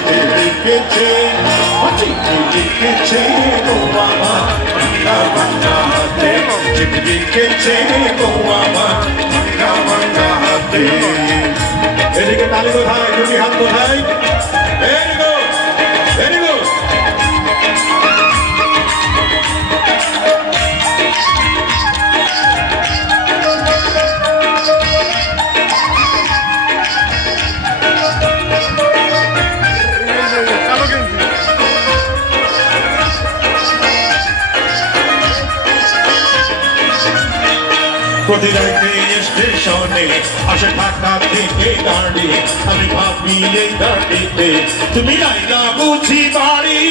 চিঠি লিখেছে ও চিঠি লিখেছে গো আমার ভাঙ্গা ভাঙ্গা হাতে চিঠি লিখেছে গো আমার ভাঙ্গা ভাঙ্গা হাতে এদিকে তালি কোথায় দুটি হাত কোথায় প্রতি স্টেশনে আসে ঢাকা থেকে গাড়ি আমি ভাবি এই গাড়িতে তুমি আইলা বুঝি বাড়ি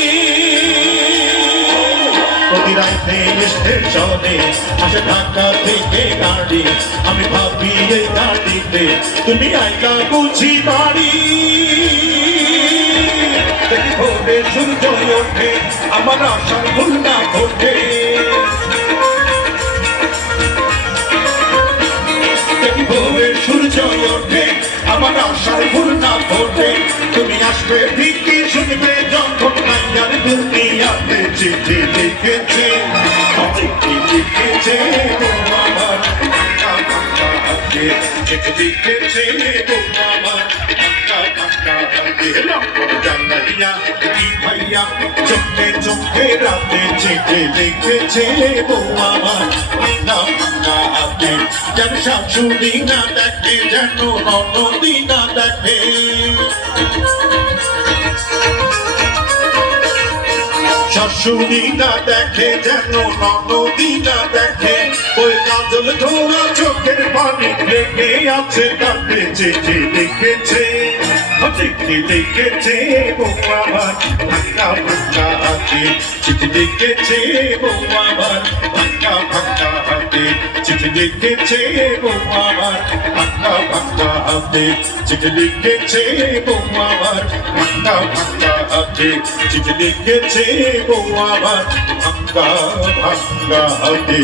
প্রতি রাতে স্টেশনে আসে ঢাকা থেকে গাড়ি আমি ভাবি এই গাড়িতে তুমি আইলা বুঝি বাড়ি ভোরে সূর্য ওঠে আমার আশার ভুল না ঘটে আমার আশার ভুল না ফোটে তুমি আসবে দিকে শুনবে, যখন মাইয়ার দুনিয়াতে চিঠি লিখেছে। চিঠি লিখেছে হাতে। চিঠি লিখেছে তোমার জানাইয়া ভাইয়া চোখে চোখে রাতে চিঠি লিখেছে গো আমার। ভাঙ্গা ভাঙ্গা হাতে যেন শাশুড়ি না দেখে, যেন ননদি না দেখে। শাশুড়ি না দেখে, যেন ননদি না দেখে। ওই কাজল ধোয়া চোখের পানি লেগে আছে, তাতে চিঠি লিখেছে। ও চিঠি লিখেছে আমার ভাঙ্গা ভাঙ্গা আছে চিঠি লিখেছে আমার ভাঙ্গা ভাঙ্গা হাতে চিঠি লিখেছে আমার ভাঙ্গা ভাঙ্গা হাতে চিঠি লিখেছে আমার ভাঙ্গা ভাঙ্গা হাতে চিঠি লিখেছে আমার ভাঙ্গা ভাঙ্গা হাতে